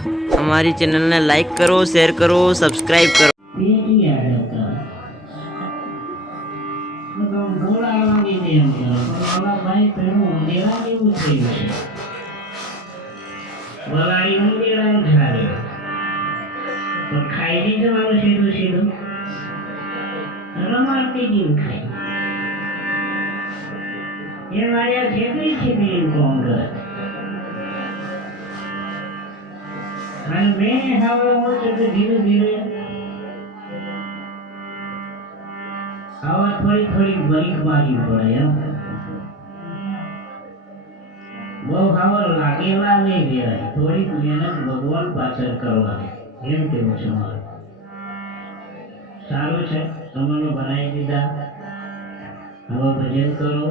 हमारी चैनल ने लाइक करो, शेयर करो, सब्सक्राइब करो। धीरे धीरे हवा थोड़ी थोड़ी बरीक मारी पड़े बहु हवा लागेला नहीं गया थोड़ी मेहनत भगवान पाचर करवानी एम केवुं छे मारे सारू छे तमने बनाई दीधा हवा भजन करो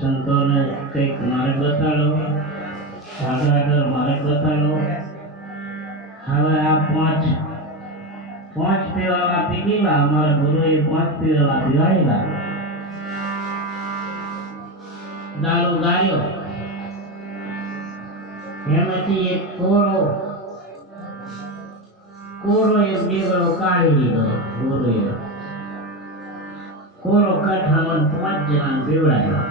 संतोने कईक मार्ग बताड़ो આગળ માર્ગ બતાડો હવે આ પાંચ પીવાલા પીધેલા અમારા ગુરુએ 5 પીવાલા પીવાડેલા દારૂ ગાળ્યો એમાંથી એક કોરો એક ડેગડો કાઢી લીધો ગુરુએ કોરો કાઢામાં 5 જણાને પીવડાવ્યો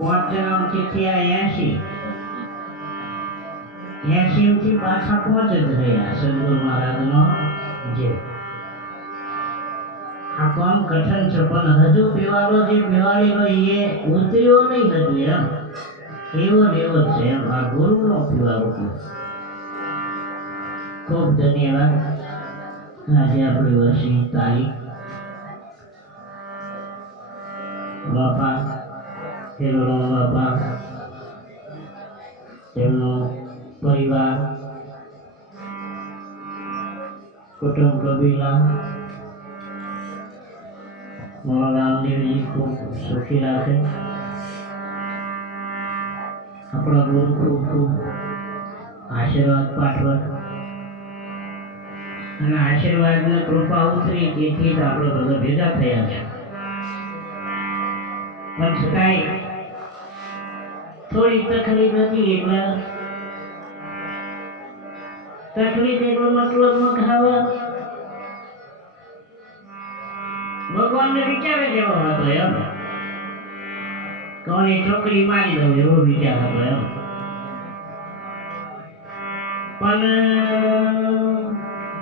5 જણામ થયા 80 થી પાછા 5 જ રહ્યા સદગુરુ મહારાજનો જે આ કામ કઠણ છે પણ હજુ પીવાળો જે પીવાળેલો એ ઉતર્યો નહીં હજુ એમ એવો એવો છે એમ આ ગુરુનો પીવાળો ખૂબ ધન્યવાદ આજે આપણી વર્ષની તારીખ બાપા તેનો બાપા તેમનો પરિવાર કુટુંબ કબીલા મારા રામદેવજી ખૂબ સુખી રાખે આપણા ગુરુ ખૂબ ખૂબ આશીર્વાદ પાઠવે અને આશીર્વાદની કૃપા ઉતરી તેથી જ આપણે બધા ભેગા થયા છે પણ છતાંય થોડી તકલીફ હતી એટલે તકલીફ એટલો મતલબમાં ખાવા ભગવાનને વિચારે જેવો હતો એમ કોની છોકરી મારી દઉં એવો વિચાર હતો એમ પણ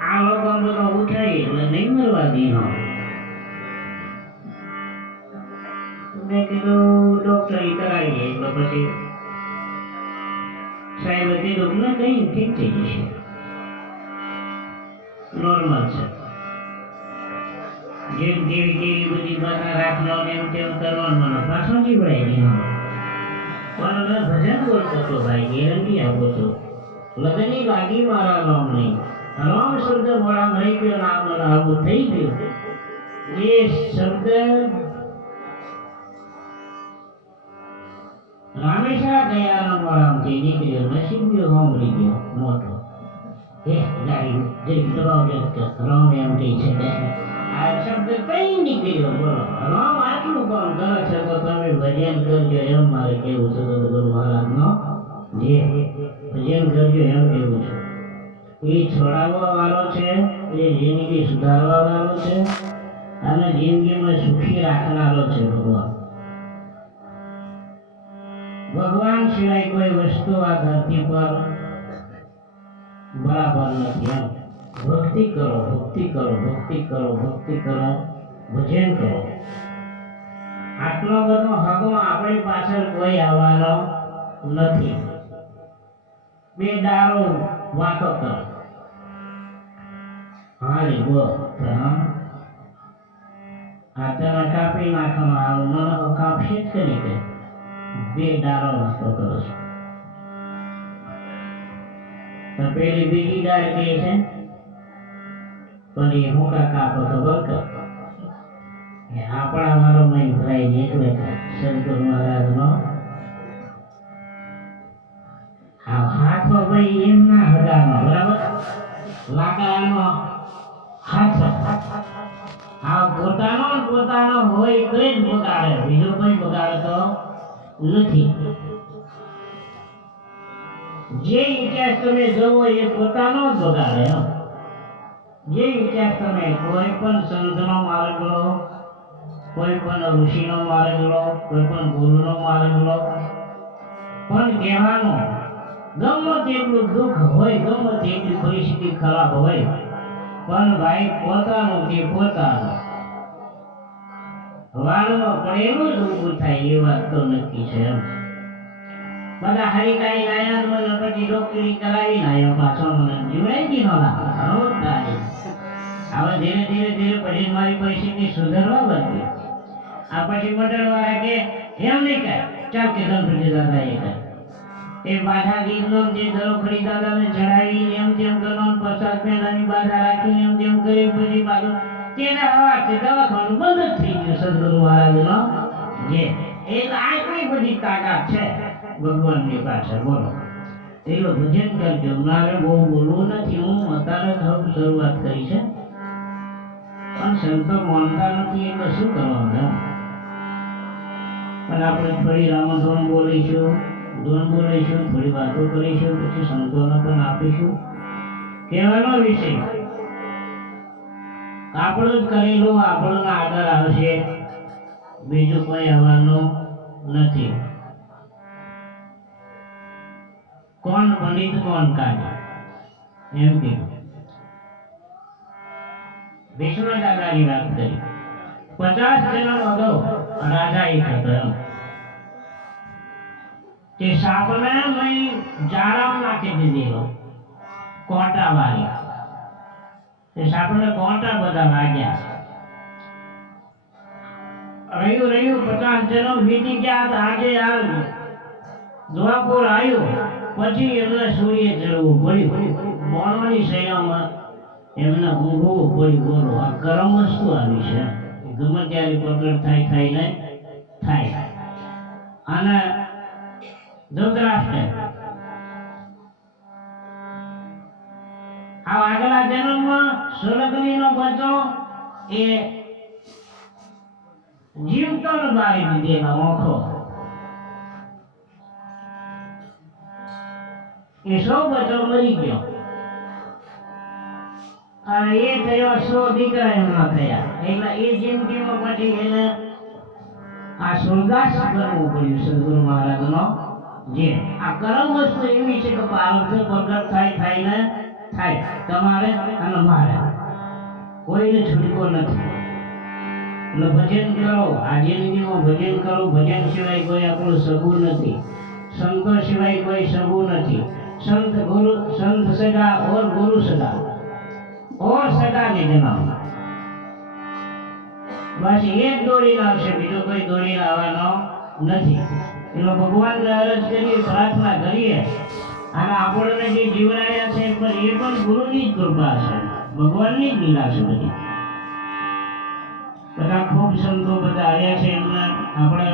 આ લોકો બધો ઉઠાઈ એટલે નહીં મરવા દીધો મેં કીધું ડોક્ટરી કરાવીએ એટલે પછી સાહેબે કીધું ને કઈ ઠીક થઈ જશે નોર્મલ છે જેમ કેવી બધી બાધા રાખલો ને એમ તેમ કરવાનું મને પાછો જીવડાઈ દીધો પણ ભજન બોલતો હતો ભાઈ ગેરંટી આપો છો લગનની લાગી મારા રામ નહીં રામ શબ્દ મોડા નહીં ગયો નામ આવું થઈ ગયું એ શબ્દ રામેશા ગયાનો મોડામાંથી નીકળ્યો નસીબિયો સાંભળી ગયો મોટો ગાડી જઈ દબાવ રામ એમ કહે છે આ શબ્દ કઈ નીકળ્યો બોલો રામ આટલું કામ કરે છે તો તમે ભજન કરજો એમ મારે કેવું છે સદગુરુ મહારાજનો જે ભજન કરજો એમ કેવું છે એ છોડાવવા વાળો છે એ જિંદગી સુધારવા વાળો છે અને જિંદગીમાં સુખી રાખનારો છે ભગવાન ભગવાન સિવાય કોઈ વસ્તુ આ ધરતી પર બરાબર નથી એમ ભક્તિ કરો ભક્તિ કરો ભક્તિ કરો ભક્તિ કરો ભજન કરો આટલો બધો હગો આપણી પાછળ કોઈ આવવાનો નથી બે દારો વાતો કરો હાલી ગો આ તને કાપી નાખવામાં મને કાપશે જ કરી કે બે દારો વાતો કરો છો તો પેલી બીજી દાર કહે છે પણ એ હું કાપો ખબર કર આપણા મારો નહીં ભરાય છે એટલે સદગુરુ મહારાજનો હાથ ભાઈ એમ ના હગાનો બરાબર લાકડાનો હાથ પોતાનો હોય તો જ બગાડે બીજો કોઈ બગાડે તો નથી. જે ઇતિહાસ તમે જોવો એ પોતાનો જ બગાડે. જે ઇતિહાસ તમે કોઈ પણ સંતનો માર્ગ લો, કોઈ પણ ઋષિનો માર્ગ લો, કોઈ પણ ગુરુનો માર્ગ લો, પણ કહેવાનું ગમે તેટલું દુઃખ હોય, ગમે તેટલી પરિસ્થિતિ ખરાબ હોય, પણ ભાઈ પોતાનું તે પોતાનું વાળમાં પડેલું જ ઊભું થાય એ વાત તો નક્કી છે. એમ બધા હરિકાઈ લાયા મને પછી ડોક્ટરી કરાવી લાયા, પાછો મને જીવડાઈ ગઈ નહોતા. હવે ધીરે ધીરે ધીરે પછી મારી પરિસ્થિતિ સુધારવા બની. આ પછી મંડળવાળા કે એમ નહીં કહે, ચાલ કે ગણપતિ દાદા એ કહે એ બાધા દીધનો જે ગણપતિ દાદાને ચડાવી એમ તેમ કરવાનું, 50 પેલાની બાધા રાખીને એમ તેમ કરી પછી પાછું તેના હવાથી દવાખાનું બંધ જ થઈ ગયું. સદગુરુ મહારાજનો જે એટલે આટલી બધી તાકાત છે ભગવાનની પાછળ. બોલો એટલું ભજન કરજો. મારે બહુ બોલવું નથી, હું અત્યારે જ શરૂઆત કરી છે, પણ સંતો માનતા નથી એટલે શું કરવાનું. પણ આપણે થોડી રામધૂન બોલીશું, ધૂન બોલીશું, થોડી વાતો કરીશું, પછી સંતોને પણ આપીશું. કહેવાનો વિષય આપણું જ કરેલું આપણને આગળ આવશે, બીજું કોઈ આવવાનું નથી. કોણ પંડિત કોણ કાઢે એમ કીધું. વિષ્ણુ દાદાની વાત કરી. 50 જન્મ અગાઉ રાજા એક હતો. એમ તે સાપને જાળામાં નાખી દીધેલો, કોટા વાળી. તે સાપને કોટા બધા વાગ્યા. રહ્યું 50 જન્મ વીતી ગયા. આજે આ દ્વાપુર આવ્યું પછી એમને સૂર્ય ચડવું પડ્યું, ભણવાની શૈયામાં એમને ઊંઘવું પડ્યું. બોલો આ ગરમ વસ્તુ આવી છે, ગમે ત્યારે પ્રગટ થાય ને થાય. અને ધૃતરાષ્ટ્ર આ આગલા જન્મમાં સુરગનીનો બચ્ચો એ જીવતો ને બાળી દીધેલા ઓખો. એ સૌ બચ્ચો મરી ગયો અને એ થયો 100 દીકરા એમના થયા. એટલે એ જિંદગીમાં પછી એને આ સુરદાસ કરવું પડ્યું સદગુરુ મહારાજનો. જે આ કરમ વસ્તુ એવી છે કે પારંપરિક પ્રગટ થાય ને થાય, તમારે અને મારે, કોઈને છૂટકો નથી. એટલે ભજન કરો, આ જિંદગીમાં ભજન કરો. ભજન સિવાય કોઈ આપણું સગું નથી, સંતો સિવાય કોઈ સગું નથી. संत सगा और गुरु सगा और सगा के जन्म बस एक जोड़ी आवशे, बीजो कोई जोड़ी आवવાનો નથી. એટલે ભગવાન અરજ કરીએ, પ્રાર્થના કરીએ અને આપણને જે જીવનાયા છે પણ એ પણ ગુરુની જ કૃપા છે, ભગવાનની જ લીલા છે. બધી બધા ખૂબ સંતો બધા આવ્યા છે, એમને આપણે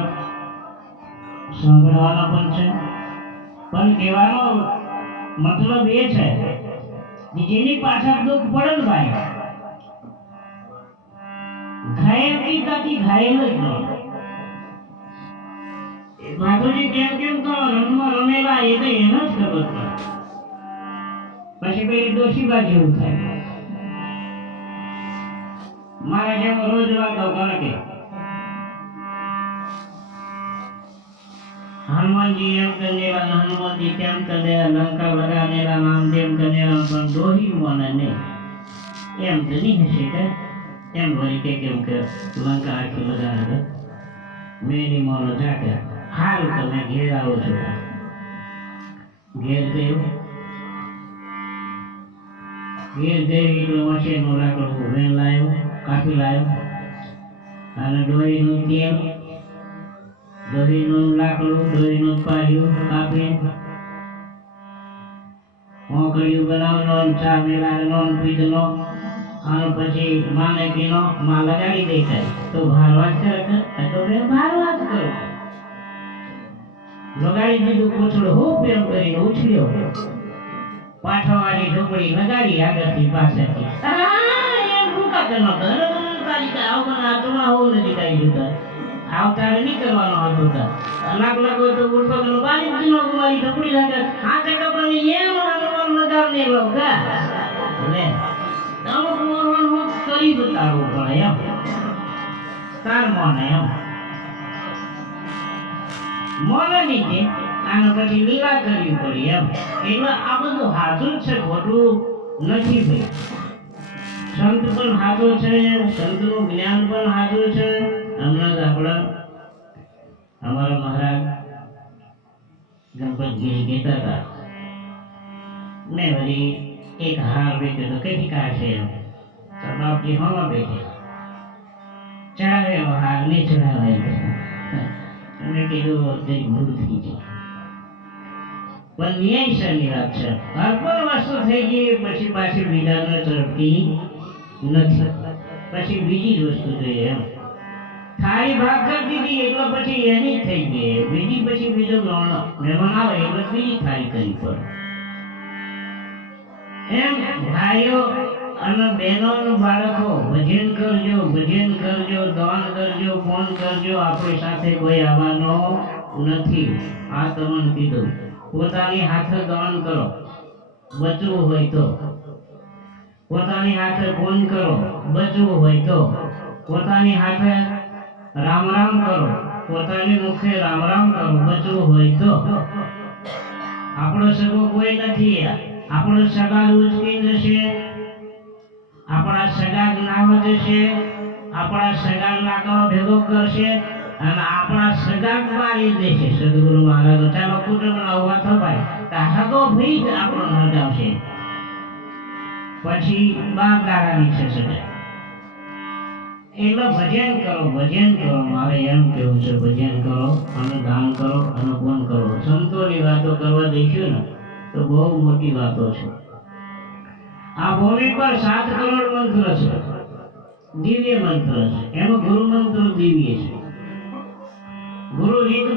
સાંભળવાના પણ છે. પણ કહેવાનો મતલબ એ છે કે જેની પાછળ દુઃખ પડે ને ભાઈ, ઘાયલ કી કાકી ઘાયલ જ ન. માધુજી કેમ તો રમમાં રમેલા એ તો એને જ ખબર પડે. પછી પેલી દોશીબા જેવું થાય. મારા જેવો રોજ વાતો કરે કે હનુમાનજી એમ કરેલા, હનુમાનજી તેમ કરેલા, લંકા લગાનેલા, નામ તેમ કરેલા, પણ દોહી મને નહીં. એમ તો નહીં હશે કે એમ વળી કે કેમ કે લંકા આખી લગાડે મેની મોનો જાકે હાલ તમે ઘેર આવો છો. ઘેર ગયો એટલે મશીનનું લાકડું વેન લાવ્યો, કાપી લાવ્યો અને ડોહીનું તેલ, દહીંનું લાકડું, દહીંનું પાર્યું કાપી મોકળિયું બનાવવાનો, ચા મેળાનો પીધનો અને પછી માનકીનો માં લગાડી દેખાય તો ભારવા જ કરે તો ભારવા જ કરો. લગાડી દીધું પૂછડું હું પ્રેમ કરીને ઉછળ્યો, પાછળવાળી ઢોકળી લગાડી આગળથી પાછળથી એમ ભૂકા કરનો તારી આવું આત્મા હોવું નથી કાંઈ જુદા. આવતારે નહીં કરવાનો હતો તાર લાખ લાખ હોય તો ઉડપગનો બારી દીનો ગુમારી ઢપડી રાખે હાથે કપડાની એમ હનુમાન લગાવ ને લો ગા લે અમુક મોરવાનું હું કરી બતાવવું પડે એમ તાર મોને એમ મોને નીચે આને પછી લીલા કરવી પડી એમ એટલે આ બધું હાજર છે ખોટું નથી ભાઈ સંત પણ હાજર છે સંતનું જ્ઞાન પણ હાજર છે હમણાં જ આપણા અમારા મહારાજ ગણપતગીરી કહેતા હતા મેં વળી એક હાર બેઠો તો કઈ કાઢશે એમ તો બાપજી હવા બેઠે ચડાવે એવો હાર નહીં ચડાવાય અમે કીધું જરી ભૂલ થઈ ગઈ પણ ન્યાયસરની વાત છે અર્પણ વસ્તુ થઈ ગઈ પછી પાછી બીજાને તરફથી નથી પછી બીજી જ વસ્તુ જોઈએ એમ થાળી ભાગ કરી દીધી એટલે પછી એની જ થઈ ગઈ બીજી પછી બીજો મહેમાન આવે એટલે બીજી થાળી કરવી પડે એમ ભાઈઓ અને બહેનો બાળકો ભજન કરજો દાન કરજો ફોન કરજો આપણી સાથે કોઈ આવવાનો નથી આ તમને કીધું પોતાની હાથે દાન કરો બચવું હોય તો પોતાની હાથે ફોન કરો બચવું હોય તો પોતાની હાથે રામ રામ કરો પોતાની મુખે રામ રામ કરો બચવું હોય તો આપણો સગો કોઈ નથી આપણો સગા ઉચકી જશે આપણા સગા જ્ઞાન જશે આપણા સગા લાકડો ભેગો કરશે અને આપણા સગા મારી દેશે સદગુરુ મહારાજ ચાલો કુટુંબના ઉભા થવાય તો ભાઈ જ આપણો નરગાવશે પછી બાપ દાદાની છે સગા એટલે ભજન કરો મારે એમ કેવું છે ભજન કરો અને દાન કરો અને પુણ્ય કરો સંતોની વાતો કરવા દઈશું ને તો બહુ મોટી વાતો છે આ ભૂમિ પર 7 કરોડ મંત્ર છે દિવ્ય મંત્ર છે એનો ગુરુ મંત્ર દિવ્ય છે ગુરુ રીત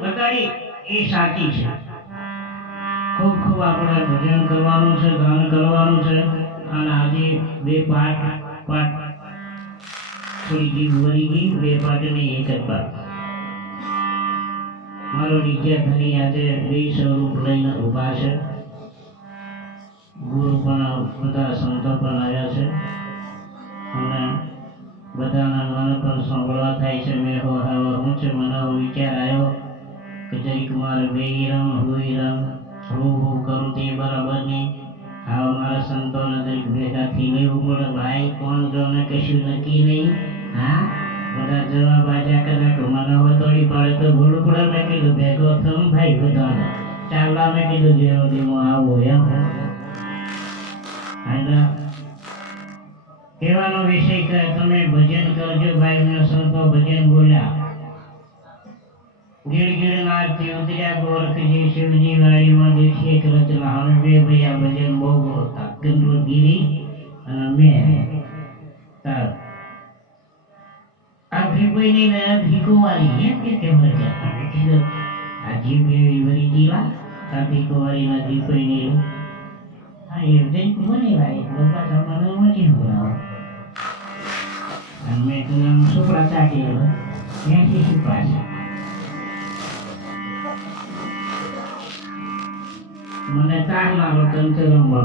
બતાડી એ સાચી છે ખૂબ ખૂબ આપણે ભજન કરવાનું છે દાન કરવાનું છે અને આજે 2 પાઠ થોડી જીભ વળી ગઈ 2 પાઠ નહીં એક જ પાઠ મારો વિદ્યાર્થી આજે 2 સ્વરૂપ લઈને ઉભા છે ગુરુ પણ બધા સંતો પણ આવ્યા છે અને બધાના મને પણ સાંભળવા થાય છે મેં હું છે મને વિચાર આવ્યો કે જરીક મારે બેહીરામ હુઈરામ હું કરું તે બરાબર નહીં આવા મારા સંતોને જરીક ભેગા થઈ લેવું પડે ભાઈ કોણ જોને કશું નક્કી નહીં હા બધા જવાબ આજા કરે તો મને વતોડી પડે તો ભૂલું પડે મેં કીધું ભેગો થમ ભાઈ બધાને ચાલવા મેં કીધું જેવો ધીમો આવો એમ કહેવાનો વિષય કે તમે ભજન કરજો ભાઈ મેં સંતો ભજન બોલ્યા ગીર ઉતર્યા ગોરખજી શિવજી વાડીમાં દેખી એક રચના હવે 2 ભૈયા ભજન બહુ બોલતા ગંડોદગીરી અને મેં તાર આ ભીકોઈ નહીં ને ભીકોવાળી એમ કે કેમ રચા કીધું આ જીવ વળી જીવા આ ભીકોવાળી ના ભીકોઈ નહીં હા એ જઈ મને ભાઈ બાપા તમને મચી બોલાવો અને મેં તું સુપડા ચાટી ત્યાંથી સુપડા છે મને તાર લાવો તંત્ર રમવા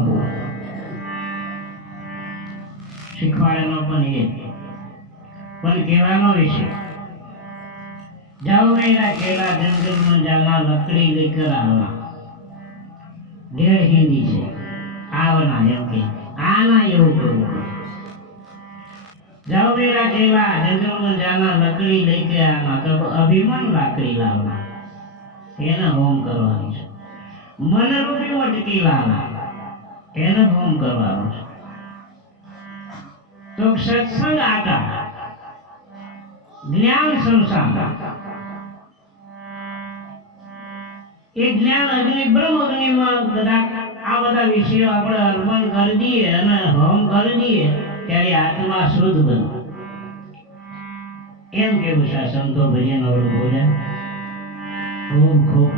શીખવાડેલો પણ એ પણ કહેવાનો વિષય જાઓ મેરા કેલા જંગલમાં જાલા લકડી લેકર આવના ઢેર હિન્દી છે આવના એમ કે આના એવું કરવું જાઓ મેરા કેલા જંગલમાં જાલા લકડી લેકે આના તો અભિમાન લાકડી લાવના એને હોમ કરવાની છે मन रूपी मटकी लाना એને હોમ કરવાનો છે તો સત્સંગ આટા જ્ઞાન સંસાર એ જ્ઞાન અગ્નિ બ્રહ્મ અગ્નિમાં આ બધા વિષયો આપણે અર્પણ કરી દઈએ અને હોમ કરી દઈએ ત્યારે આત્મા શુદ્ધ બને એમ કેવું છે સંતો ભજન વાળું બોલ્યા ખૂબ ખૂબ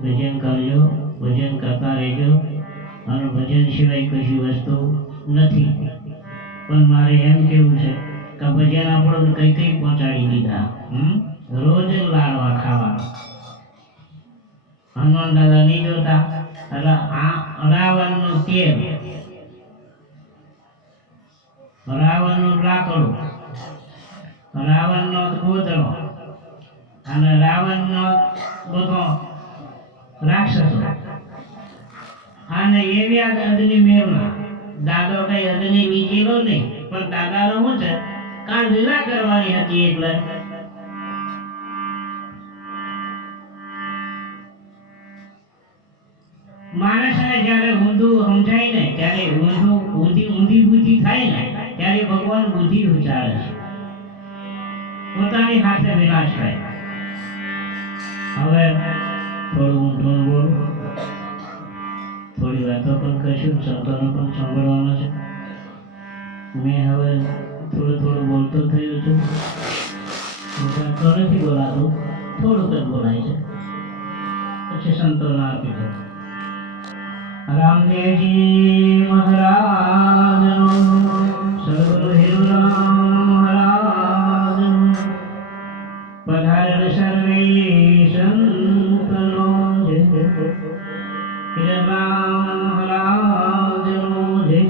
ભજન કરજો ભજન કરતા રહેજો અને ભજન સિવાય કશી વસ્તુ નથી પણ મારે એમ કેવું છે કે ભજન આપણને કઈ કઈ પહોંચાડી દીધા રોજ લાડવા ખાવા. હનુમાન દાદા નહીં જોતા એટલે આ રાવણનું તેલ, રાવણનું લાકડું, રાવણનો ગોદડો અને રાવણનો બધો રાક્ષસો અને એવી આ અદની મેળના દાદો કઈ અદની વીજેલો નહીં, પણ દાદાનો શું છે કાલ લીલા કરવાની હતી. એટલે માણસને જ્યારે ઊંધું સમજાય ને ત્યારે ઊંધી બુદ્ધિ થાય ને ત્યારે ભગવાન બુદ્ધિ ઉચ્ચારે છે, પોતાની હાથે વિનાશ થાય. હવે થોડું ઊંધું બોલું, થોડી વાતો પણ કહીશું, સંતોનો પણ સાંભળવાનો છે. મેં હવે થોડું બોલતો થયો છું, તો નથી બોલાતું, થોડુંક જ બોલાય છે, પછી સંતોને આપી દો. રામદેવજી મહારાજનો, સદગુરુ હિરુરામ મહારાજનો, પધારેલ સર્વે સંતનો જય. હિરુરામ મહારાજનો જય.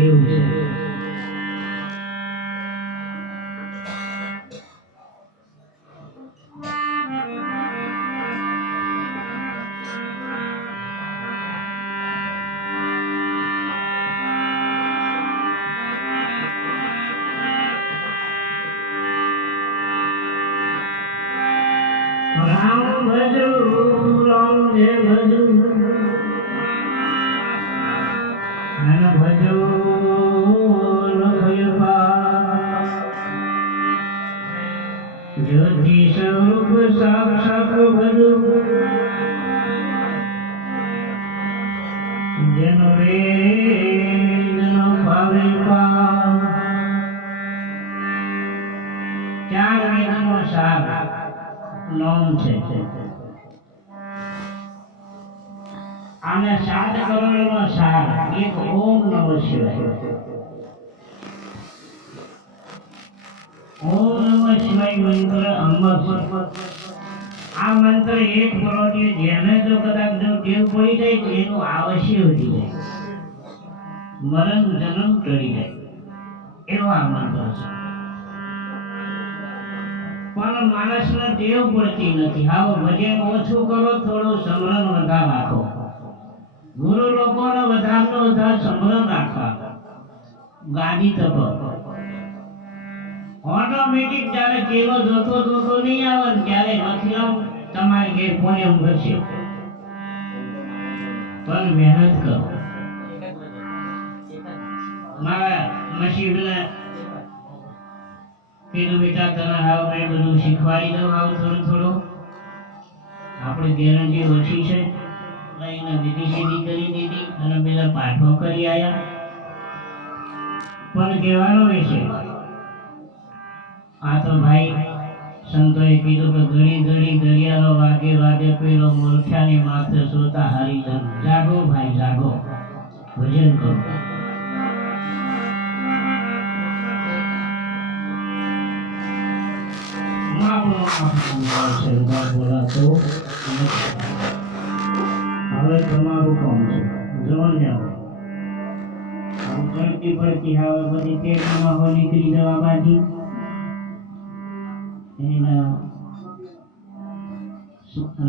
એવું છે. રામ ભજો, રામ જય ભજો, ધન ભજો લખયપા, જ્યોતિ સ્વરૂપ સાક્ષાત ભજો, જેનો વેદનો ભાવે પા. ચાર વેદનો સાર નામ છે અને 7 કરોડનો સાર એક ઓમ નમઃ શિવાય. ઓમ નમઃ શિવાય મંત્ર અમર છે. આ મંત્ર 1 કરોડ જેને જો કદાચ જો ટેવ પડી જાય તો એનું અવશ્ય વધી જાય, મરણ જન્મ ટળી જાય, એવો આ મંત્ર છે. પણ માણસને ટેવ પડતી નથી. હાવ ભજન ઓછું કરો, થોડું સમરણ વધાર રાખો. ગુરુ લોકોને વધારનો વધાર સમરણ રાખવા, ગાદી તપો ઓટોમેટિક. જ્યારે કેવો જોતો નહીં આવે ત્યારે મતલબ તમારે ઘેર પુણ્ય ભરશે, પણ મહેનત કરો. મારા નસીબને કીધું બેટા તને હાવ મેં બધું શીખવાડી દઉં, હાવ થોડું. આપણી ગેરંટી ઓછી છે, એને વિધિ સીધી કરી દીધી અને બધા પાઠો કરી આવ્યા. પણ કહેવાનો વિશે આ તો ભાઈ સંતોએ કીધું કે ઘડી ઘડિયાળો વાગે પેલો મૂર્ખ્યાની માથે સોતા હરિજન. જાગો ભાઈ જાગો, ભજન કરો. હવે તમારું કામ છે, જવા જાઓ. ચડતી પડતી હવે બધી પેટમાં હો નીકળી જવા બાજી.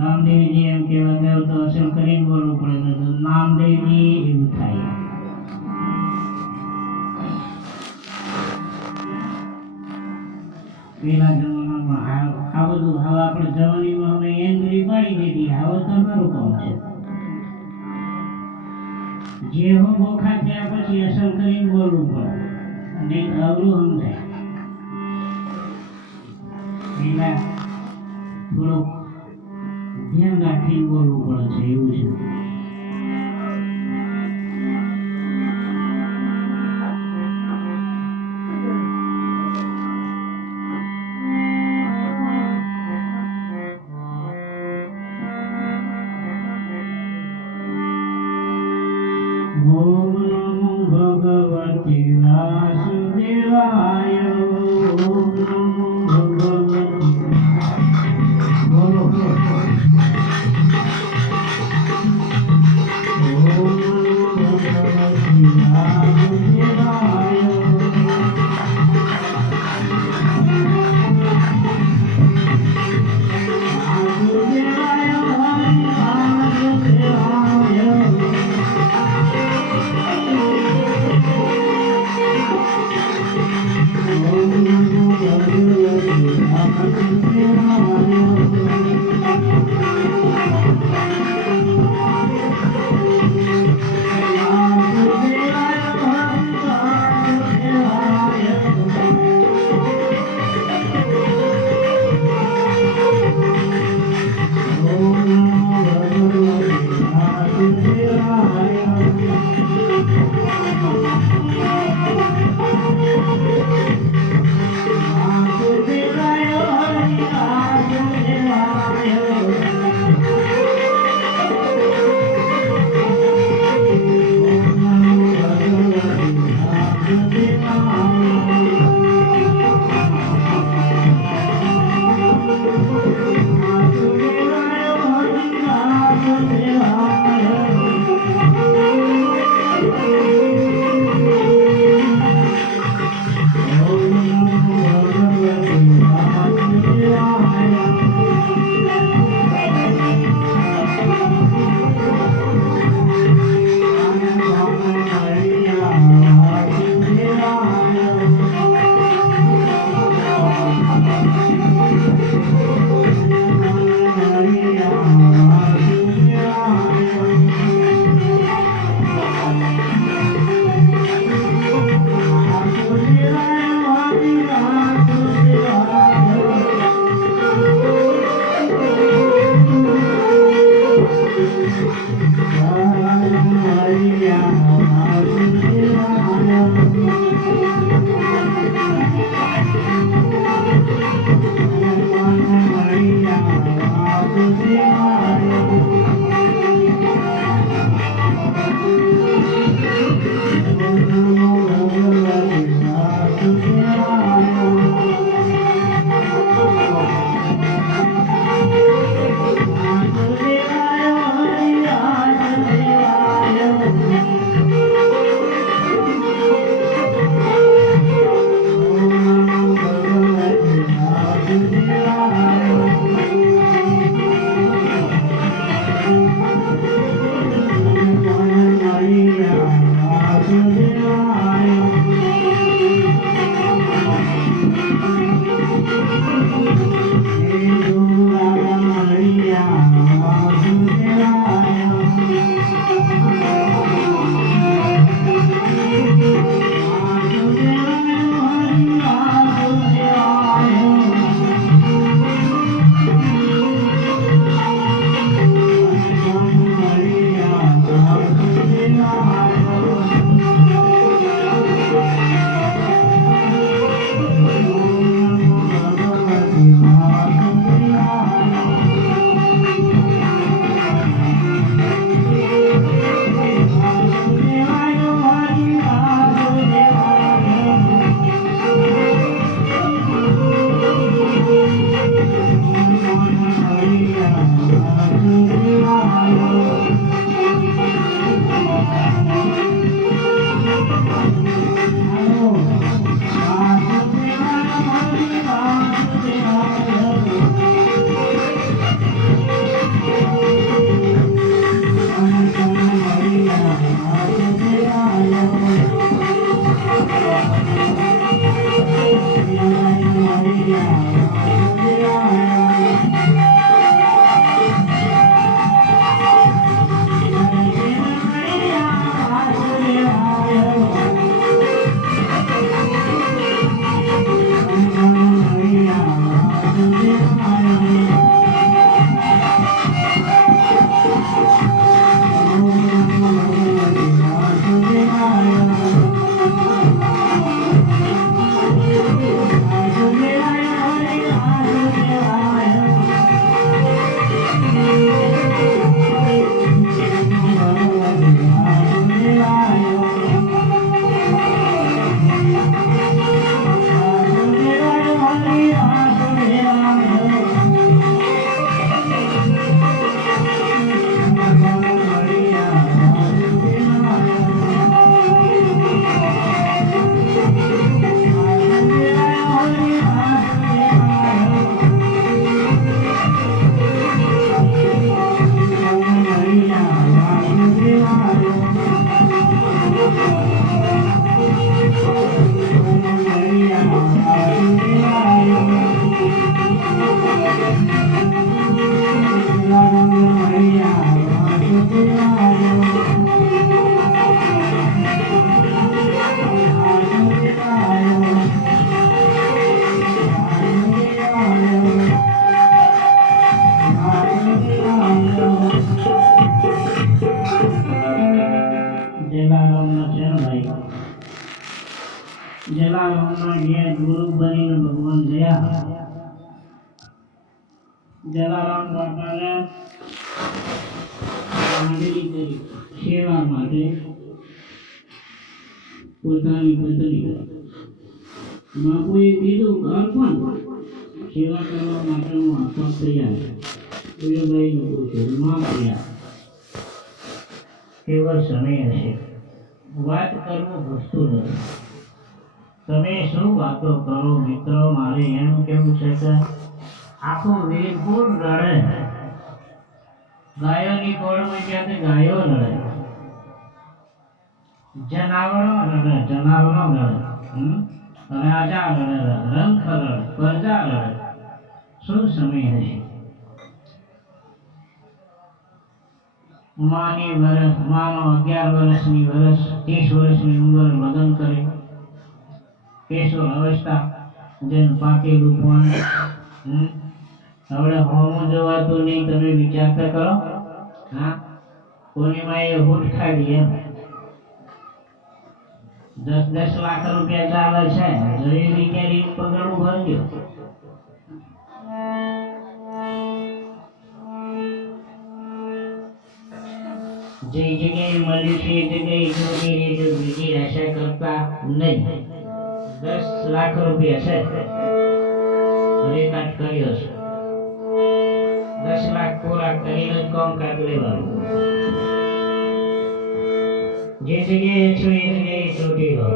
રામદેવજી એમ કહેવા જાવ તો અસર કરીને બોલવું પડે, તો નામદેવજી એવું થાય. પેલા જમાનામાં આ બધું હવે આપણે જવાનીમાં અમે એન્ટ્રી પાડી દીધી. હવે તમારું કામ છે, જે હો બોખા થયા પછી અસર કરીને બોલવું પડે, અને અવરું સમજાય. પેલા થોડુંક ધ્યાન રાખીને બોલવું પડે છે, એવું છે. ઓમ નમો ભગવતે વાસુદેવાય, ઓમ નમો જલારામના ઘેર ગુરુ બનીને ભગવાન ગયા. જલારામ બાપાને માંડલી કરી સેવા માટે પોતાની પત્ની બાપુએ કીધું અર્પણ સેવા કરવા માટેનું આપવા તૈયાર. વીરબાઈનું પૂછ્યું માં તૈયાર. કેવો સમય હશે, વાત કરવું ભૂસતું નથી. તમે શું વાતો કરો મિત્રો, મારે એમ કેવું છે કે આખો વીરપુર લડે, ગાયોની કોળમાં ક્યાંથી ગાયો લડે, જનાવરો લડે, રાજા લડે, રંખ લડે, પ્રજા લડે. શું સમય હશે? માનો 11 વર્ષની 30 વર્ષની ઉંમર લગ્ન કરે, કેશોર અવસ્થા, જેન પાકેલું પણ હવે હોમું જવાતું નહીં. તમે વિચારતા કરો, હા, કોની માએ હૂટ ખાધી એમ 10 લાખ રૂપિયા ચાલે છે, ઘરે વિચારી પગડું ભરજો. જે જગ્યાએ મળ્યું છે એ જગ્યાએ જોડી રહેજો, બીજી આશા કરતા નહીં. 10 લાખ રૂપિયા છે, રેકાટ કર્યો છે, 10 લાખ પૂરા કરીને જ કોમકાજ લેવાનું. જે જગ્યાએ છો એ જગ્યાએ જોડી રહો,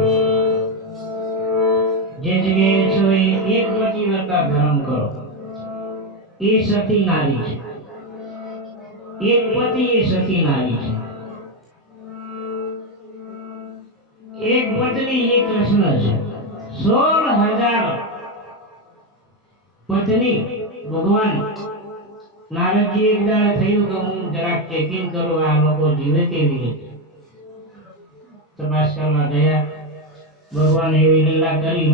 જે જગ્યાએ છો એ એક પતિવ્રતા ધર્મ કરો. એ સતી નારી છે, એક પતિ એ સતી નારી છે, એક પત્ની એ કૃષ્ણ છે. 16,000 પત્ની ભગવાન નારદજી એક દાડે થયું કે હું જરાક ચેકિંગ કરું આ લોકો જીવે કેવી રીતે, તપાસ કરવા ગયા. ભગવાન એવી લીલા કરી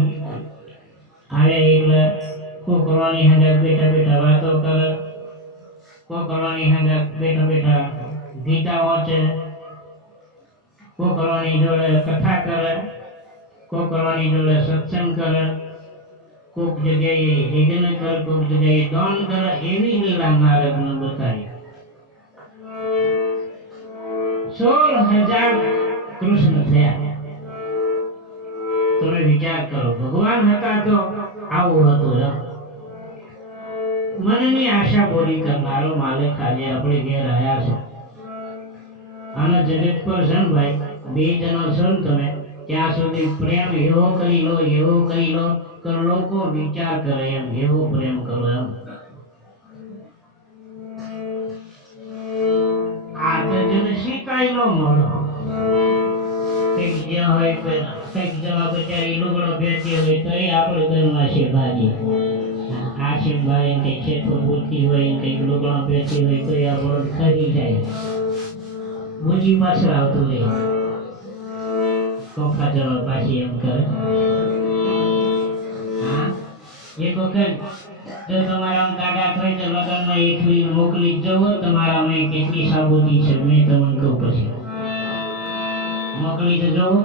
આવ્યા એટલે કોકરાની હાજર બેઠા બેઠા વાતો કરે, કોકરાની હાજર બેઠા બેઠા ગીતા વાંચે, કોકરાની જોડે કથા કરે, કોકરાની જોડે સત્સંગ કરે, કોક જગ્યાએ યજ્ઞ કરે, કોક જગ્યાએ દાન કરે. એવી લીલા નારદને બતાવી. 16,000 કૃષ્ણ થયા. તમે વિચાર કરો, ભગવાન હતા તો આવું હતું. મનની આશા પૂરી કરનારો માલિક આજે આપણે ઘેર આવ્યા છે. આના જગત પર છે ને ભાઈ, 2 જણો છો ને તમે, ત્યાં સુધી પ્રેમ એવો કરી લો કે લોકો વિચાર કરે એમ, એવો પ્રેમ કરો એમ. આ તો જેને શીખાય નો મળો. કંઈક જ્યાં હોય કંઈક જવા બચારી લુગડો બેસી હોય તો એ આપણે ઘરમાં છે ભાજી આશીર્વાદ કંઈક ખેતો બોલતી હોય, કંઈક લુગડો બેસી હોય તો એ આપણો ખરી જાય, બુજી પાછળ આવતું રહે. કોફા જવા પાછી એમ કરે. હા, એક વખત જો તમારા કાકા હોય તો લગ્નમાં એકલી મોકલી જવો, તમારામાં કેટલી સાબુતી છે મેં તમને કહું, પછી મોકલી તો જવો.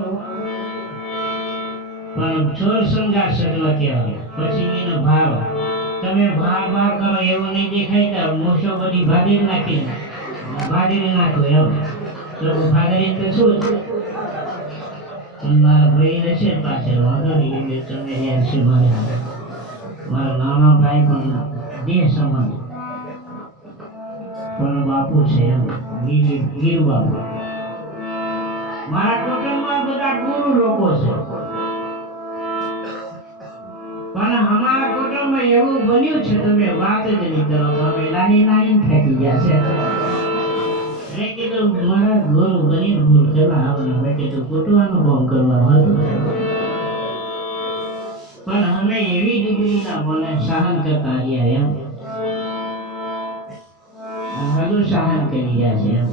પણ ચોર શૃંગાર સજવા કહેવાય. પછી એનો ભાવ તમે ભાવ કરો એવો નહીં દેખાય તો મોસો બધી ભાદી નાખીને નાખો એમ. તો ભાદરી તો શું મારા ભાઈ રહેશે પાછળ વાંધો નહીં, તમે રહેશે મારા નાના ભાઈ પણ દેહ સમાન પણ બાપુ છે એમ, ગીર બાપુ. મારા કુટુંબમાં બધા ગુરુ લોકો છે, પણ અમારા કુટુંબમાં એવું બન્યું છે તમે વાત જ નહીં કરો, અમે નાની થાકી ગયા છે. મેં કીધું મારા ગુરુ બની ભૂલ કરવા આવવાનું, મેં કીધું કૂટવાનું કામ કરવાનું હતું, પણ અમે એવી ડિગ્રીના મને સહન કરતા રહ્યા એમ. સહન કરી રહ્યા છે એમ.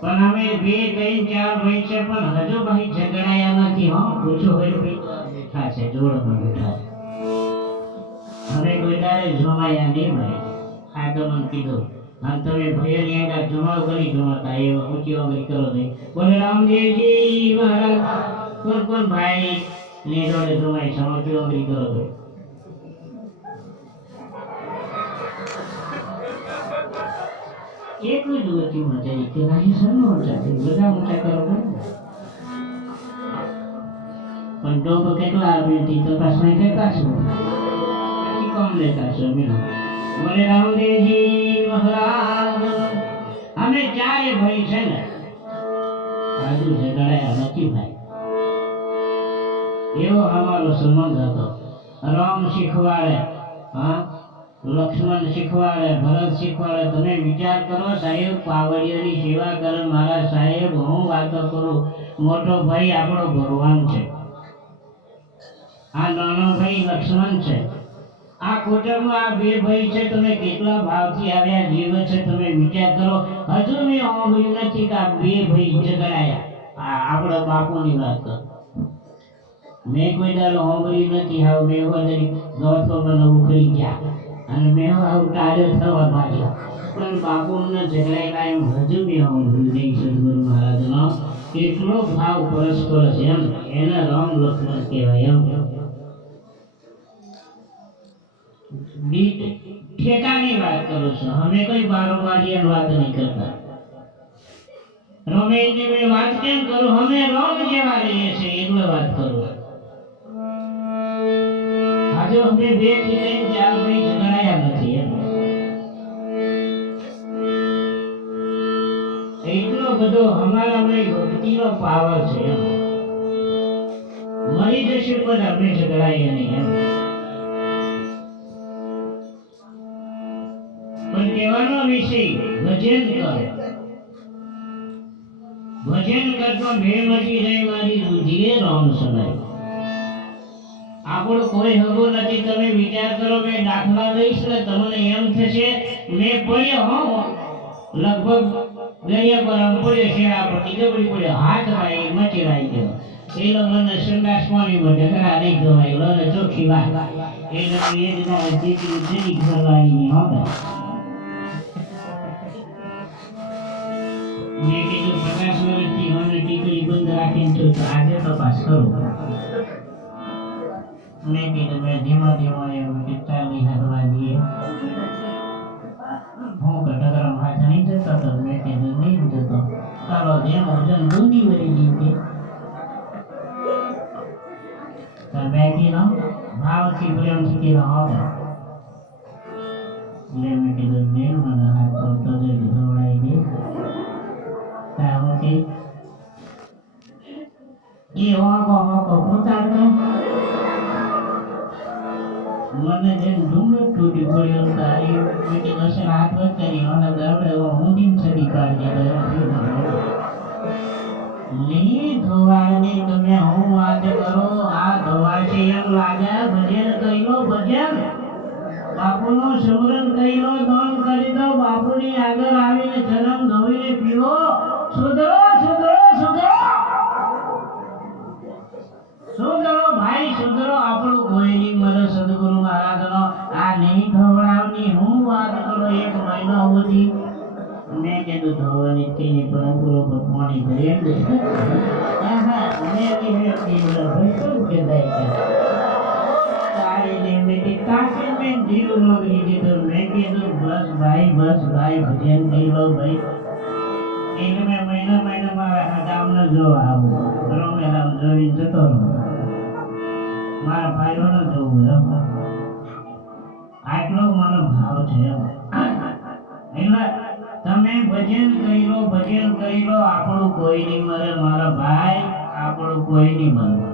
પણ અમે 2 3 4 ભાઈ છે પણ હજુ ભાઈ ઝઘડાયા નથી હો. પૂછો હોય ભાઈ તો બેઠા છે જોડમાં બેઠા છે. હવે કોઈ દાડે જમાયા નહીં ભાઈ. આ તો મને કીધું અને તમે ભાઈઓની આગળ જમાવ કરી જમાતા એ ઊંચી વાગણી કરો નહીં. બોલે રામદેવજી મહારાજ કોણ કોણ ભાઈ ને જોડે જમાય છે ઊંચી વાગણી કરો તો એટલું જ ઊંચી મચાઈ કે નહીં સન્નો ઊંચા બધા ઊંચા કરો પણ ડોબ કેટલા આવેલી તપાસ નહીં કરતા છો પછી કોમ લેતા છો મેં બોલે રામદેવજી મહારાજ અમે 4 ભાઈ છે ને આજુ ઝઘડાયા નથી ભાઈ. એવો અમારો સંબંધ હતો. રામ શીખવાડે, હા, લક્ષ્મણ શીખવાડે, ભરત શીખવાડે. તમે વિચાર કરો સાહેબ, પાવડિયાની સેવા કરે મારા સાહેબ. હું વાતો કરું, મોટો ભાઈ આપણો ભગવાન છે, આ નાનો ભાઈ લક્ષ્મણ છે. આ કુટુંબમાં આ 2 ભાઈ છે. તમે કેટલા ભાવથી આવ્યા જીવે છે તમે વિચાર કરો. હજુ મેં સાંભળ્યું નથી કે આ 2 ભાઈ ઝઘડાયા. આપણા બાપુની વાત કરો. મેં કોઈ દાડો સાંભળ્યું નથી. હાવ મેં વળી ગૌતમને ઉખડી ગયા અને મેં હાવ ટાળ્યો થવા પાછો. પણ બાપુને ઝઘડાયેલા એમ હજુ મેં સાંભળ્યું નહીં. સદગુરુ મહારાજનો કેટલો ભાવ પરસ્પર છે એમ. એને રામ લક્ષ્મણ કહેવાય એમ. ઠેકાની વાત કરું છું, અમે કોઈ બારોબારીની વાત નહીં કરતા. રમેશની મેં વાત કેમ કરું? અમે રોગ જેવા રહીએ છીએ એટલે વાત કરું. આજે અમે 2 થી 3 4 ભાઈ ઝઘડાયા નથી એમ. એટલો બધો અમારામાં ભક્તિનો પાવર છે એમ. મરી જશે પણ અમે ઝઘડાયા નહીં એમ. પણ કહેવાનો વિષય ભજન કરે. ભજન કરતો મેં મટી જાય મારી બુદ્ધિએ રામ સનાય. આપણો કોઈ હગો નથી. તમે વિચાર કરો, મેં દાખલા લઈશ ને તમને એમ થશે મેં પડ્યો હો લગભગ દરિયા પર પડ્યો છે. આ પટી ગબડી પડ્યો, હાથ ભાઈ મચેરાઈ ગયો. એ મને સંડાસ પાણીમાં ઢગલા નહીં ધોવાય લો ચોખ્ખી વાત. એટલે એક દીકરી જરી ઘરવાળીની હોતા. મેં કીધું 50 વર્ષથી મને ટીકડી બંધ રાખીને તો આજે તપાસ કરો. મેં કીધું મેં ધીમા ધીમા એવું ચાલી હાથવા દઈએ. હું ઘટગરમ હાથ નહીં જતો તો મેં કીધું નહીં જતો. તારો જેમ વજન બુંદી વળી ગઈ તો મેં કીધું ભાવથી પ્રેમથી કીધું હવે. એટલે મેં કીધું મેં મને હાથ પડતો જ ધોવડાવી દે. કે એ હોકો પોતાડતો મને જેમ ડુંગર તૂટી પડ્યો. તારી બેટી દસે હાથ વચ્ચેની મને દરડે ઊંધી છડી કાઢી દીધો. નહીં ધોવાની તમે હું વાત કરો. આ ધોવાશે એમ લાગે. ભજન કરી લો ભજન. બાપુનું સ્મરણ કરી લો, દાન કરી દો. બાપુની આગળ આવીને જન્મ ધોઈને પીવો. સુધરો સુધરો સુધરો સુધરો ભાઈ સુધરો. આપણું કોઈ નહીં મરે. સદગુરુ મહારાજનો આ નહીં ધોવડાવની હું વાત કરો. 1 મહિનો સુધી મેં કીધું ધોવાની તેની પણ પૂરો પર પાણી ભરી દે. બસ ભાઈ ભજન કરી લો ભાઈ. એટલે મેં મહિનામાં ગામને જોવા આવું. રમેલામ જોઈને જતો રહું. મારા ભાઈઓને જોવું એમ. આટલો મને ભાવ છે એમ. એટલે તમે ભજન કરી લો ભજન કરી લો. આપણું કોઈ નહીં મરે મારા ભાઈ. આપણું કોઈ નહીં મરે.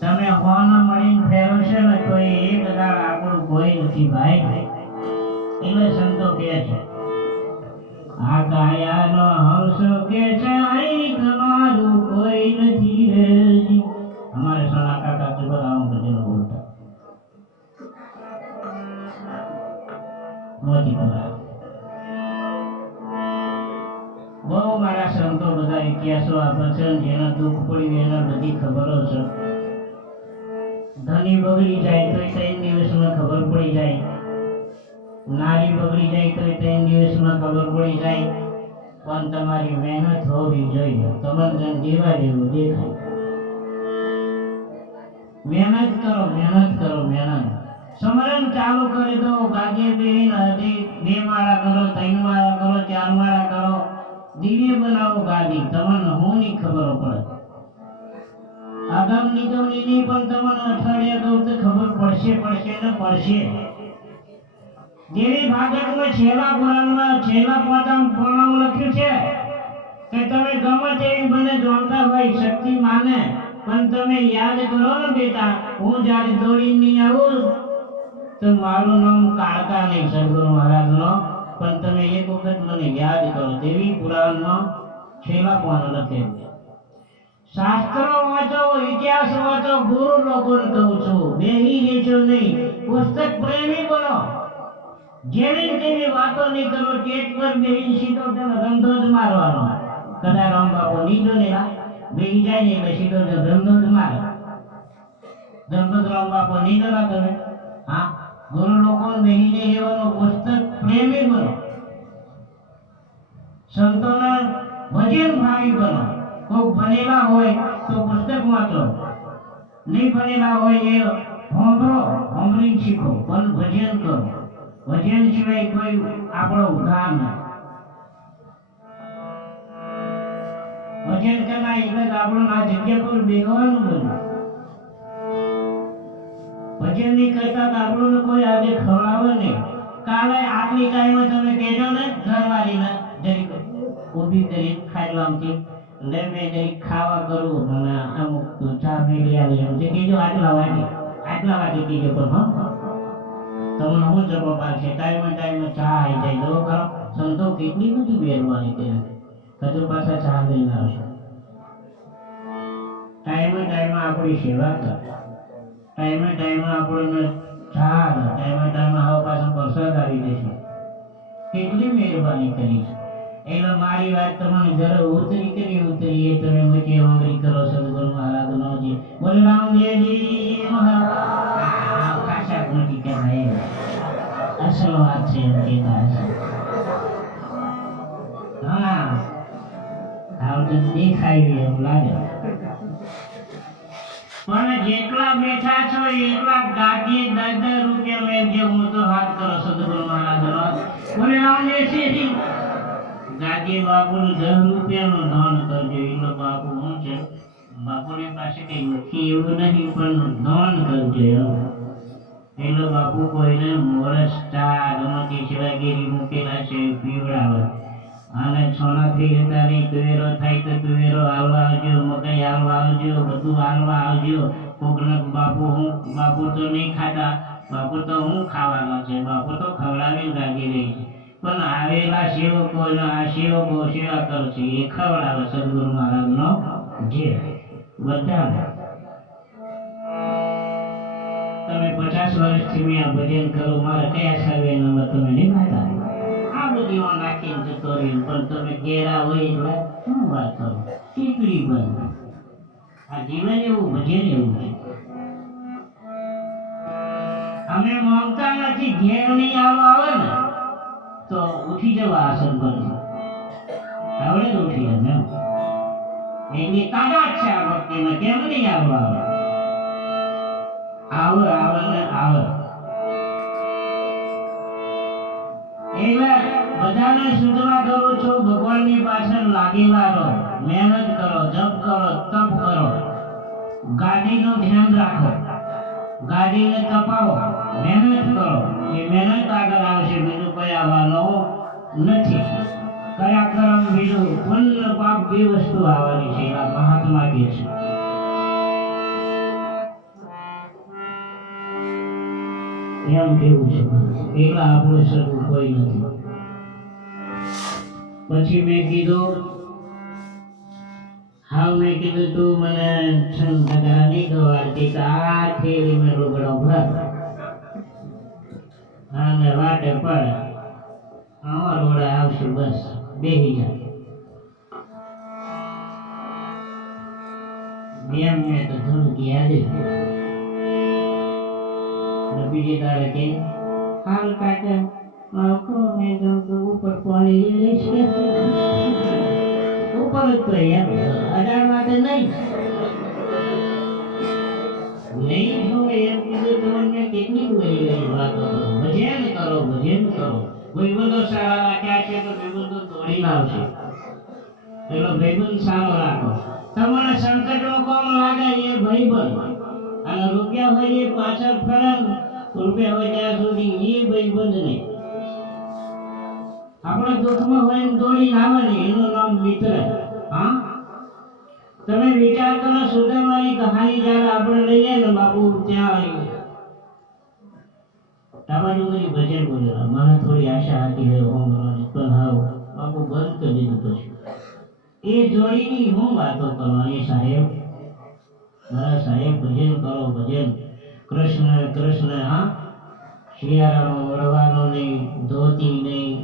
તમે હોને મળીને ફેરવશો ને તો એક દાડ આપણું કોઈ નથી ભાઈ. એટલે સંતો કહે છે આ કાયાનો હંસો કે છે અહીં તમારું કોઈ નથી રે. हमारे सोना काका सुबह भजन बोलता मोती બહુ મારા સંતો બધા ઇતિહાસો આપે છે, જેના દુઃખ પડ્યું એના બધી ખબરો છે. ધણી બગડી જાય તો 3 દિવસમાં ખબર પડી જાય, નારી બગડી જાય તો 3 દિવસમાં ખબર પડી જાય. પણ તમારી મહેનત હોવી જોઈએ. તમને દેવા જેવું દેખાય. મહેનત કરો, મહેનત કરો, મહેનત. સમરણ ચાલુ કરી દો. ગાજે બેહીને હજી 2 માળા કરો, 3 માળા કરો, 4 માળા કરો. દિવ્ય બનાવો ગાદી. તમને હું ની ખબર પડે. આગામ નીકળની નહીં, પણ તમને અઠવાડિયા કહું તો ખબર પડશે, પડશે ને પડશે. જેવી ભાગવતમાં છેલ્લા પુરાણમાં છેલ્લા પોતામાં લખ્યું છે કે તમે ગમે તેવી મને જાણતા હોય શક્તિ માને, પણ તમે યાદ કરો ને બેટા, હું જ્યારે દોડીને નહીં આવું તો મારું નામ કાળકા નહીં સદગુરુ મહારાજનો, પણ તમે એક વખત મને યાદ કરો. દેવી પુરાણમાં છેલ્લા પોતામાં લખેલું છે. શાસ્ત્રો વાંચો, ઇતિહાસ વાંચો. ગુરુ લોકોને કહું છું, બેહી રહેજો નહીં, પુસ્તક પ્રેમી બનો. જેવી તેવી વાતો નહીં કરો. ટેટ પર બેહી સીધો તેને ધંધો જ મારવાનો. કદાચ રામ બાપુ નીચો ને બેહી જાય ને એટલે સીધો ધંધો જ મારે. ધંધો જ રામ બાપુ નીચો ના કરે. હા, ગુરુ લોકો બેહીને રહેવાનો. પુસ્તક પ્રેમી બનો. સંતોના ભજન ભાવી બનો. કોઈ ભણેલા હોય તો પુસ્તક વાંચો, નહીં ભણેલા હોય એ સાંભળો, સાંભળીને શીખો, પણ ભજન કરો. ભજન સિવાય કોઈ આપણો ઉદ્ધાર નથી. ભજન કરનાર એટલે આપણું આ જગ્યા પર બેહવાનું બન્યું. ભજન નહીં કરતા તો આપણને કોઈ આજે ખવડાવે નહીં. કાલે આટલી ટાઈમે તમે કહેજો ને ઘરવાળીને જરીક ઊભી કરી ખાટલામાંથી લે મેં જરીક ખાવા કરું અને અમુક ચા મેળવી આવી એમ જે કહેજો આટલા વાગે કહેજો. પણ હા, તમને હું જવાબ આપશે? ટાઈમે ચા આવી જાય. જો ખરો સંતો કેટલી બધી બેરવાની કરે, હજુ પાછા ચા લઈને આવશે. ટાઈમે આપણી સેવા કરે, ટાઈમે આપણને ચા, ટાઈમે હવે પાછો પ્રસાદ આવી જશે. કેટલી મહેરબાની કરી છે. એટલે મારી વાત તમને જરા ઉતરી એ તમે મૂકી વાંગરી કરો. સદગુરુ મહારાજ નો જે બોલે રામદેવજી મહારાજ કાશા મૂકી કહેવાય. અસલ વાત છે એમ કહેતા હશે. હા, આવડે દેખાય એમ લાગે. પણ જેટલા બેઠા છો એટલા ગાદી 10 રૂપિયા મેં જે હું તો હાથ કરો સદગુરુ મહારાજ નો બોલે રામદેવજી ગાદી બાપુ 10 રૂપિયાનું દાન કરજો. એટલે બાપુ શું છે, બાપુની પાસે કઈ નથી એવું નહીં, પણ દાન કરજો. એટલે બાપુ કોઈને મોરસ ચા ગમતી શિવાગીરી મૂકેલા છે પીવડાવે. અને સોનાથી તારી તુવેરો થાય તો તુવેરો હાલવા આવજો, મકાઈ હાલવા આવજો, બધું હાલવા આવજો. કોકને બાપુ તો નહીં ખાતા, બાપુ તો હું ખાવાનો છે, બાપુ તો ખવડાવી લાગી રહી છે. પણ આવેલા સેવકોને આ સેવકો સેવા કરશે એ ખવડાવે સદગુરુ મહારાજ નો જે બધા. તમે 50 વર્ષથી મેં આ ભજન કરું, મારા કયા સર્વે નંબર તમે નિભાતા. આ બધી નાખીને જતો રહ્યું, પણ તમે ઘેરા હોય એટલે શું વાત કરો. ટીકડી બંધ. આ જીવન એવું, ભજન એવું છે. અમે માંગતા નથી. ઘેર નહીં આવે ને તો ઉઠી જવા આસન કરજો. આવડે તો ઉઠી જાય એમ. એની તાકાત છે આ ભક્તિમાં. કેમ નહીં આવે? ને આવે. એટલે બધાને સૂચના કરું છું, ભગવાનની પાછળ લાગેલા રહો, મહેનત કરો, જપ કરો, તપ કરો. ગાડીનું ધ્યાન રાખો, ગાડીને તપાવો, મહેનત કરો. એ મહેનત આગળ આવશે, બીજું કોઈ આવવાનું નથી. કયા કર્મ બીજું પુણ્ય પાપ બે વસ્તુ આવવાની છે. આ મહાત્મા કહે છે. એમ કેવું છે. એટલા આપણું સરખું કોઈ નથી. પછી મેં કીધું તું મને છંદગરા નહીં ગવાડતી તો આ થેલી મેં લુગડો ભર અને વાટે પડ અમાર વડે આવશે. બસ બેહી જાય. એમ મેં તો થોડુંક યાદ જ બીજી તારે કે હાલ કાકા આખો મેં તો ઉપર પાણી લઈશ કે ઉપર જ તો એમ અડાડ માટે નહીં નહીં હોય એમ કીધું તો મેં કેટલી બધી વાતો કરો ભજન કરો કોઈ બધો સારા રાખ્યા છે તો ભાઈબંધો તોડી લાવશે એટલો ભાઈબંધ સારો રાખો તમને સંકટમાં કોમ લાગે એ ભાઈબંધ અને રૂપિયા હોય એ પાછળ ફરે રૂપિયા હોય ત્યાં સુધી એ ભાઈબંધ નહીં આપણે દુઃખમાં હોય દોડી આવે ને એનું નામ મિત્ર હા તમે વિચાર કરો સુદામાની કહાની જ્યારે આપણે લઈએ ને બાપુ ત્યાં ટાબાડુંગરી ભજન બોલેલા મને થોડી આશા હતી હવે હોંભળવાની પણ હાવ બાપુ બંધ કરી દીધું પછી એ જોડીની હું વાતો કરવાની સાહેબ મારા સાહેબ ભજન કરો ભજન કૃષ્ણ કૃષ્ણ હા શિયાળાનો વળવાનો નહીં ધોતી નહીં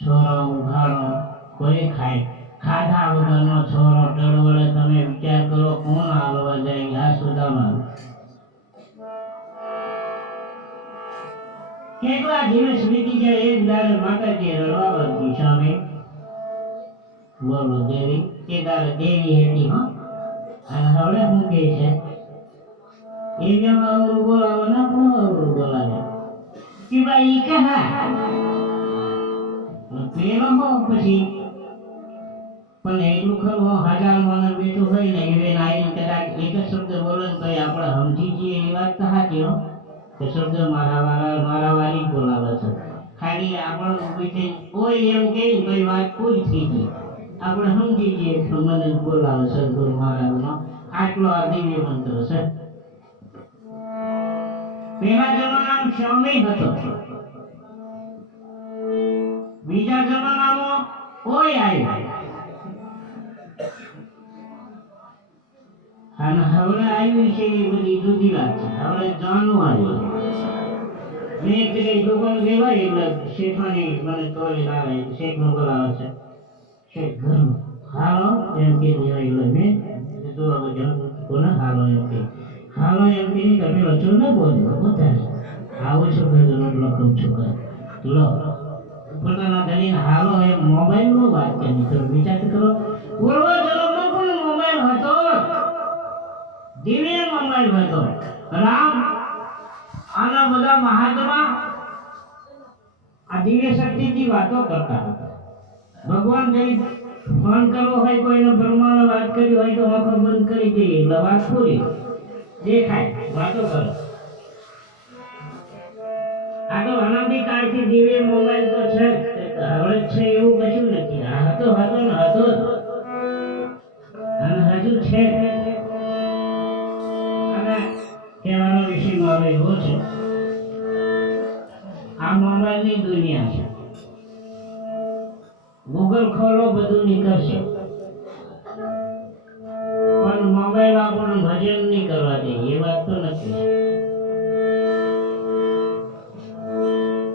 છોરો ઉઘાડો કોઈ ખાધા વગરનો છોરો ટળવળે તમે વિચાર કરો કોણ હાલવા જાય આ સુદામા કેટલા દિવસ વીતી જાય એક દાડે માતાજી રડવા લાગી સામે બોલો દેવી કે દાડે દેવી હતી હા અને હવે શું કહે છે એરિયામાં અવરું બોલાવો ના પણ અવરું બોલાવે કે ભાઈ કહા પેલો હો પછી પણ એટલું ખરું હજાર માણસ બેઠું હોય ને એ આવીને કદાચ એક જ શબ્દ બોલે તો આપણે સમજી જઈએ એ વાત તો સાચી હો કે શબ્દ મારા વાલી બોલાવે છે ખાલી આપણે ઊભી થઈ કોઈ એમ કહે તો એ વાત પૂરી થઈ ગઈ આપણે સમજી જઈએ કે મને બોલાવે સદગુરુ મહારાજનો આટલો આ દિવ્ય મંત્ર છે પહેલા જમાનામાં સ્વામી હતો બીજા જમાનામાં કોઈ આવ્યા અને હવે આવી છે એ બધી જુદી વાત છે હવે જાણવું આવ્યું મેં એક જગ્યાએ દુકાન ગયેલા એટલે શેઠવાની મને તોડી લાવે શેઠનું બોલાવે છે શેઠ ઘરનું હાલો એમ કે એટલે મેં કીધું હવે જણ કોને હાલો એમ કે હાલો એમ કે તમે રચો ન બોલ્યો બધા આવો છો કે રોટલો કહું છું કે લો પોતાના ધણીને હાલો એ મોબાઈલનો વાત કરી તો વિચાર કરો પૂર્વ જન્મમાં પણ મોબાઈલ હતો દિવ્ય મોબાઈલ હતો રામ આના બધા મહાત્મા આ દિવ્ય શક્તિથી વાતો કરતા હતા ભગવાન કઈ ફોન કરવો હોય કોઈને બ્રહ્માને વાત કરી હોય તો આંખો બંધ કરી દઈએ એટલે વાત પૂરી દેખાય વાતો કરો આ તો અનાદિ કાળથી દિવ્ય મોબાઈલ તો છે હવે છે એવું કશું નથી આ હતો ને હતો અને હજુ છે અને કહેવાનો વિષય મારો એવો છે આ મોબાઈલની દુનિયા છે ગૂગલ ખોલો બધું નીકળશે પણ મોબાઈલ આપણને ભજન નહીં કરવા દે એ વાત તો નથી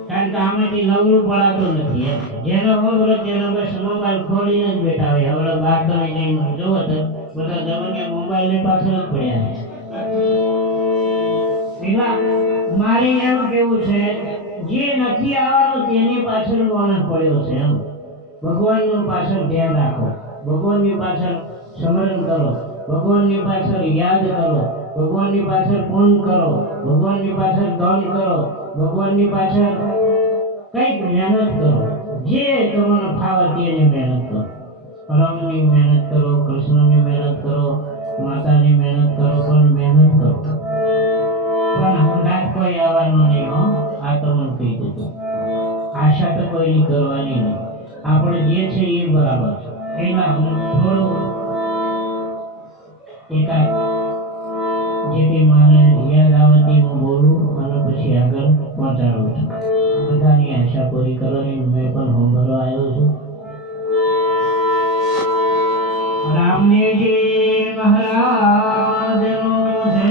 કારણ કે આમાંથી નવરું પડાતું નથી જેનો હોબરો તેનો બસ મોબાઈલ ખોલીને જ બેઠા હોય હવે બહાર તમે જઈને જોવો તો બધા જવાને મોબાઈલની પાછળ જ પડ્યા છે મારે એમ કેવું છે જે નથી આવવાનું તેની પાછળ માણસ પડ્યો છે એમ ભગવાનનું પાછળ ધ્યાન રાખો ભગવાનની પાછળ સ્મરણ કરો ભગવાનની પાછળ યાદ કરો ભગવાનની પાછળ પૂન કરો ભગવાનની પાછળ દાન કરો ભગવાનની પાછળ કઈક મહેનત કરો જે તમને ફાવે તેની મહેનત કરો રામની મહેનત કરો કૃષ્ણની મહેનત કરો માતાની મહેનત કરો પણ મહેનત કરો પણ હંગાત કોઈ આવવાનું નહીં હો આ તમને કહી દીધું આશા તો કોઈની કરવાની નહીં આપણે જે છે એ બરાબર છે એમાં હું થોડું એકાદ જેથી મને યાદ આવે તે હું બોલું અને પછી આગળ પહોંચાડું છું બધાની આશા પૂરી કરવાની મેં પણ હોંભરવા આવ્યો છું રામજી મહારાજનો જય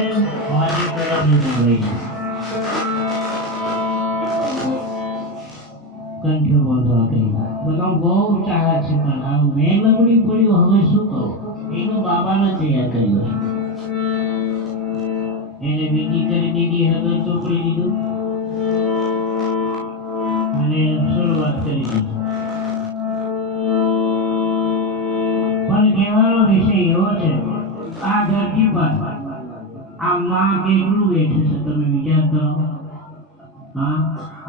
મારી કરાવી લઈ કંઠ્યો બોલવા કરી બધા બહુ ચાહે છે પણ આ મેં લગડી પડ્યું હવે શું કરું એનું બાબાને તૈયાર કર્યું છે એને બીજી કરી દીધી, હવે ચોપડી દીધું અને શરૂઆત કરી દીધી. પણ કહેવાનો વિષય એવો છે, આ ધરતી પર આ માં કેટલું બેઠું છે તમે વિચાર કરો. હા,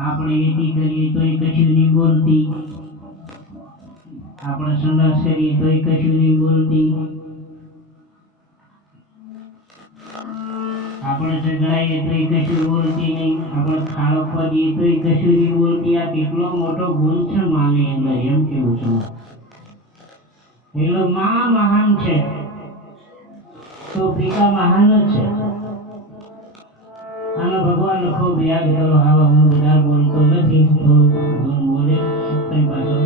આપણે એથી કરીએ તોય કશું નહીં બોલતી, આપણે સંડાસ કરીએ તોય કશું નહીં બોલતી, આપણે ઝઘડાઈએ તોય કશું બોલતી નહીં, આપણે ખાડો પડીએ તોય કશું નહીં બોલતી. આ કેટલો મોટો ગુણ છે માની અંદર, એમ કેવું છું. પેલો માં મહાન છે તો પિતા મહાન જ છે. આનો ભગવાન ખૂબ યાદ કરો. હવે હું વધારે બોલતો નથી, થોડું બોલે કઈ પાછો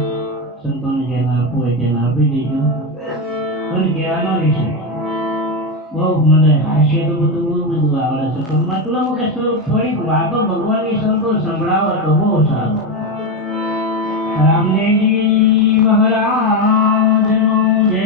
સંતોને જેને આપવું હોય તેને આપી દેજો. પણ કહેવાનો વિષય બહુ મને હાસ્ય તો બધું બહુ બધું આવડે છે, પણ મતલબ કે થોડીક વાતો ભગવાનની સંતો સંભળાવો તો બહુ સારું. રામદેવજી મહારાજનો જય.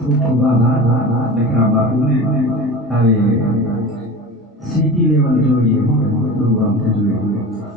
ખૂબ આભાર લેખરા બાપુને હવે સિટી લેવલ જોઈએ પ્રોગ્રામ જોઈએ